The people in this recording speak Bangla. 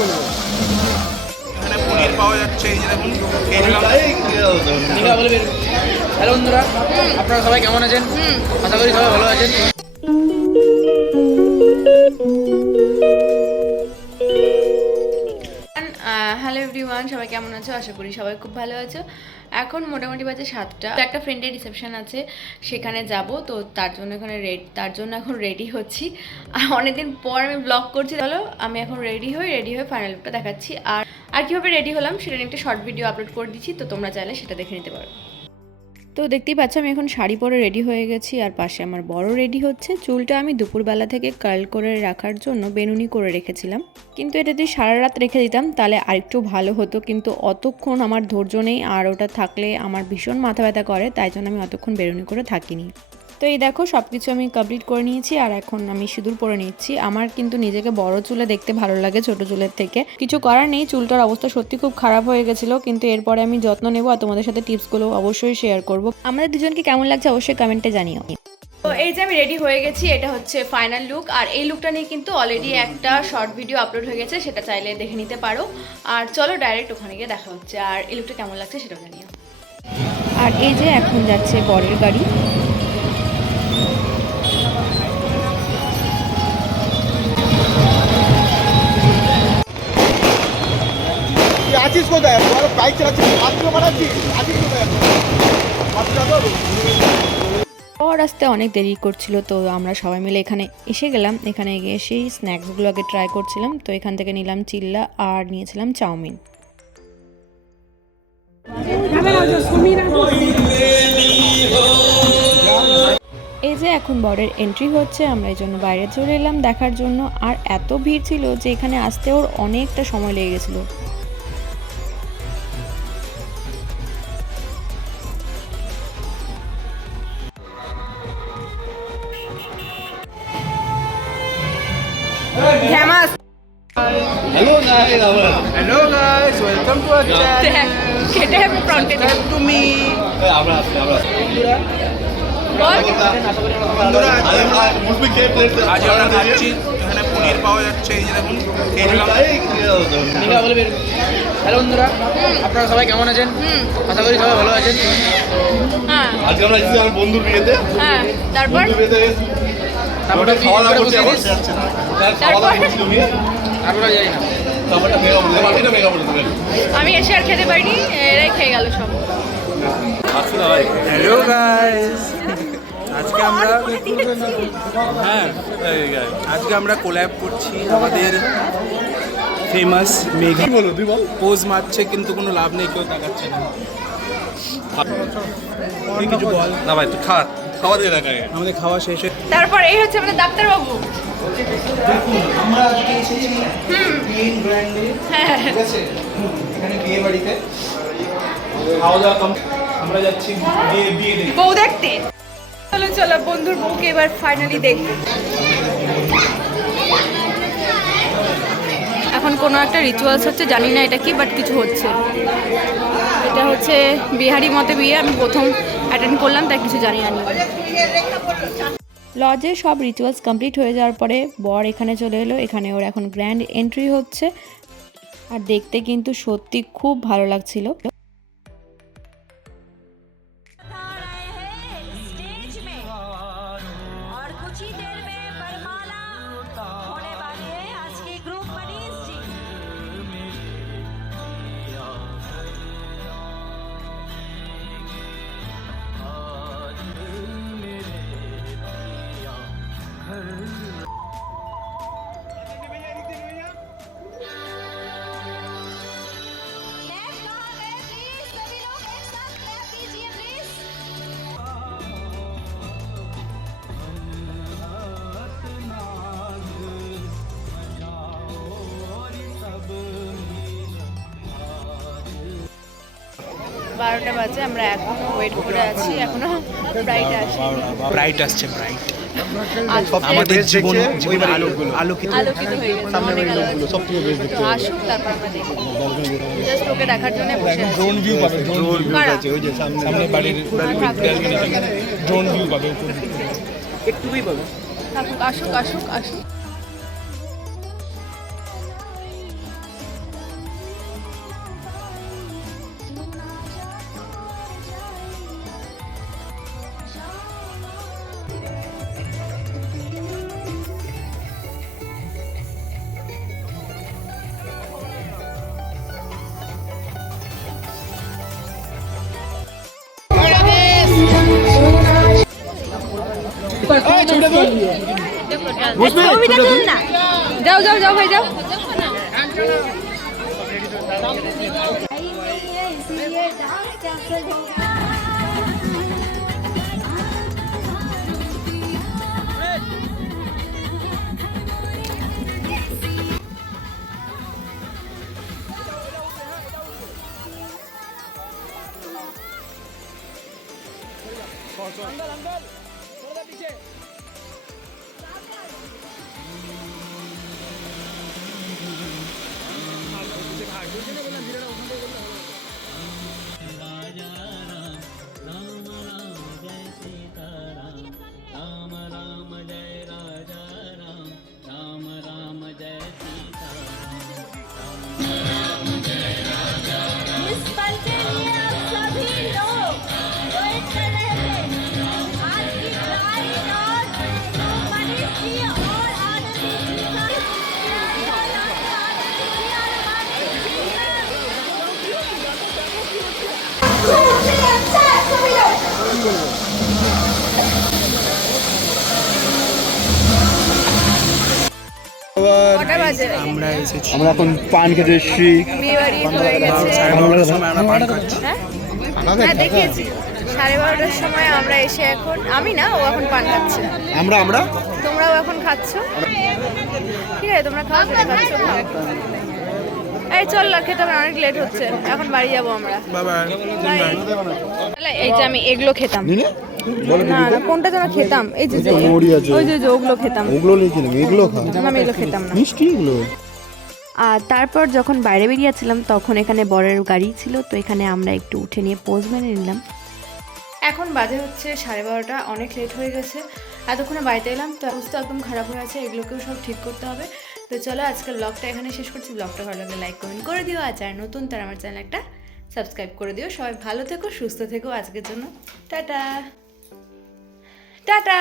বলব এখানে পনির পাওয়া যাচ্ছে এই যে দেখুন খেয়ে বন্ধুরা আপনারা সবাই কেমন আছেন আশা করি সবাই ভালো আছেন এভরিওয়ান সবাই কেমন আছো? আশা করি সবাই খুব ভালো আছো। এখন মোটামুটি বাজে সাতটা। একটা ফ্রেন্ডের রিসেপশন আছে, সেখানে যাব। তো তার জন্য এখানে রেড তার জন্য এখন রেডি হচ্ছি। আর অনেকদিন পর আমি ব্লগ করছি। চলো, আমি এখন রেডি হই রেডি হয়ে ফাইনাল লুকটা দেখাচ্ছি। আর আর কীভাবে রেডি হলাম, সেটা নিয়ে একটা শর্ট ভিডিও আপলোড করে দিচ্ছি। তো তোমরা চাইলে সেটা দেখে নিতে পারো। তো দেখতেই পাচ্ছ, আমি এখন শাড়ি পরে রেডি হয়ে গেছি, আর পাশে আমার বড় রেডি হচ্ছে। চুলটা আমি দুপুরবেলা থেকে কার্ল করে রাখার জন্য বেনুনি করে রেখেছিলাম। কিন্তু এটা যদি সারা রাত রেখে দিতাম, তাহলে আরেকটু ভালো হতো। কিন্তু অতক্ষণ আমার ধৈর্য নেই, আর ওটা থাকলে আমার ভীষণ মাথা ব্যথা করে, তাই জন্য আমি অতক্ষণ বেরুনি করে থাকিনি। তো এই দেখো সব কিছু আমি কমপ্লিট করে নিয়েছি আর এখন আমি সিঁদুর পরে নিচ্ছি। আমার কিন্তু নিজেকে বড় চুলে দেখতে ভালো লাগে ছোট চুলের থেকে। কিছু করার নেই, চুলটার অবস্থা সত্যি খুব খারাপ হয়ে গেছিল, কিন্তু এরপরে আমি যত্ন নেব আর তোমাদের সাথে টিপসগুলো অবশ্যই শেয়ার করব। আমাদের দুজনকে কেমন লাগছে অবশ্যই কমেন্টে জানিও। তো এই যে আমি রেডি হয়ে গেছি, এটা হচ্ছে ফাইনাল লুক আর এই লুকটা নিয়ে কিন্তু অলরেডি একটা শর্ট ভিডিও আপলোড হয়ে গেছে, সেটা চাইলে দেখে নিতে পারো। আর চলো ডাইরেক্ট ওখানে গিয়ে দেখা হচ্ছে। আর এই লুকটা কেমন লাগছে সেটাও জানিও। আর এই যে এখন যাচ্ছে বরের গাড়ি। আছিস কোথায়? বাইক চালাচ্ছিস? মাত্র বানাচ্ছিস? আছিস কোথায় পর আসতে অনেক দেরি করছিল, তো আমরা সবাই মিলে এখানে এসে গেলাম। এখানে গিয়ে সেই স্ন্যাক্সগুলো আগে ট্রাই করছিলাম, তো এখান থেকে নিলাম চিল্লা আর নিয়েছিলাম চাউমিন। এই যে এখন বরের এন্ট্রি হচ্ছে, আমরা এই জন্য বাইরে চলে এলাম দেখার জন্য। আর এত ভিড় ছিল যে এখানে আসতে ওর অনেকটা সময় লেগে গেছিল। Hello guys welcome to our channel সেটা আমি ফ্রন্টে টু মি বন্ধুরা আজ আমরা যাচ্ছি এখানে পনির পাওয়া যাচ্ছে এই যে দেখুন হ্যালো বন্ধুরা। আপনারা সবাই কেমন আছেন? আশা করি সবাই ভালো আছেন। হ্যাঁ। আজকে আমরা এসেছি আমার বন্ধুর বিয়েতে। হ্যাঁ। তারপর? তারপরে খাওয়া দাওয়া। তার খাওয়া দাওয়া তারপর? আমি এসে আর খেতে পারিনি এরাই খেয়ে গেল সব। হ্যালো গাইস আজকে আমরা হ্যাঁ আজকে আমরা কোল্যাব করছি আমাদের ফেমাস মেঘি। বলো তুই বল। পোজ মারছে কিন্তু কোনো লাভ নেই কেউ তাকাচ্ছে না। তুই কিছু বল। না ভাই তুই খা। খাওয়া দিয়ে দেখা আমাদের খাওয়া শেষ তারপর এই হচ্ছে আমাদের ডাক্তারবাবু। আমরা আজকে এসেছি ব্র্যান্ডে ঠিক আছে? এখানে বিয়ে বাড়িতে। খাওয়া দাওয়া আমরা যাচ্ছি বিয়ে বিয়ে দেখতে। বউ দেখতে। চলো চলো, বন্ধুর বউকে এবার ফাইনালি দেখতে। এখন কোনো একটা রিচুয়ালস হচ্ছে, জানি না এটা কি বাট কিছু হচ্ছে। এটা হচ্ছে বিহারি মতে বিয়ে, আমি প্রথম অ্যাটেন্ড করলাম, তাই কিছু জানি না। লজে সব রিচুয়ালস কমপ্লিট হয়ে যাওয়ার পরে বর এখানে চলে এলো। এখানে ওর এখন গ্র্যান্ড এন্ট্রি হচ্ছে। আর দেখতে কিন্তু সত্যি খুব ভালো লাগছিল। বারোটা বাজে আমরা এখনও ওয়েট করে আছি এখনও ব্রাইট আসে ব্রাইট আসছে ব্রাইট আমাদের জীবন জীবনের আলো আলোকিত আলোকিত হয়ে গেছে অনেক আলোকিত সব থেকে বেশ তো আসুক তারপর আমরা দেখব। জাস্ট ওকে দেখার জন্য বসে আছি। ড্রোন ভিউ পাবে ড্রোন ভিউ আছে ওই যে সামনে সামনে বাড়ির ড্রোন ভিউ পাবে। একটুকুই পাবে আসুক আসুক আসুক। যাও যাও যাও ভাই যাও इस কটা বাজে। আমরা এখন পান খেতে এসেছি। হয়ে? হ্যাঁ দেখিয়েছি। সাড়ে বারোটার সময় আমরা এসে এখন আমি না ও এখন পান খাচ্ছে। আমরা আমরা? তোমরাও এখন খাচ্ছ? ঠিক আছে তোমরা খাও খেতে খাচ্ছ খাও। এই চল না খেতে হবে অনেক লেট হচ্ছে। এখন বাড়ি যাব আমরা। এই যে আমি এগুলো খেতাম। না না কোনটা যেন খেতাম? এই যে যে ওই যে যে ওগুলো খেতাম। ওগুলো নিয়ে কিনে এগুলো খা। না আমি এগুলো খেতাম না। মিষ্টি এগুলো? আর তারপর যখন বাইরে বেরিয়েছিলাম তখন এখানে বরের গাড়ি ছিল তো এখানে আমরা একটু উঠে নিয়ে পোজ মেনে নিলাম। এখন বাজে হচ্ছে সাড়ে বারোটা অনেক লেট হয়ে গেছে। এতক্ষণে বাড়িতে এলাম তো অবস্থা একদম খারাপ হয়ে আছে এগুলোকেও সব ঠিক করতে হবে। তো চলো আজকের ব্লগটা এখানে শেষ করছি। ব্লগটা ভালো লাগলে লাইক কমেন্ট করে দিও। আর যারা নতুন তারা আমার চ্যানেল একটা সাবস্ক্রাইব করে দিও। সবাই ভালো থেকো সুস্থ থেকো আজকের জন্য। টাটা! টাটা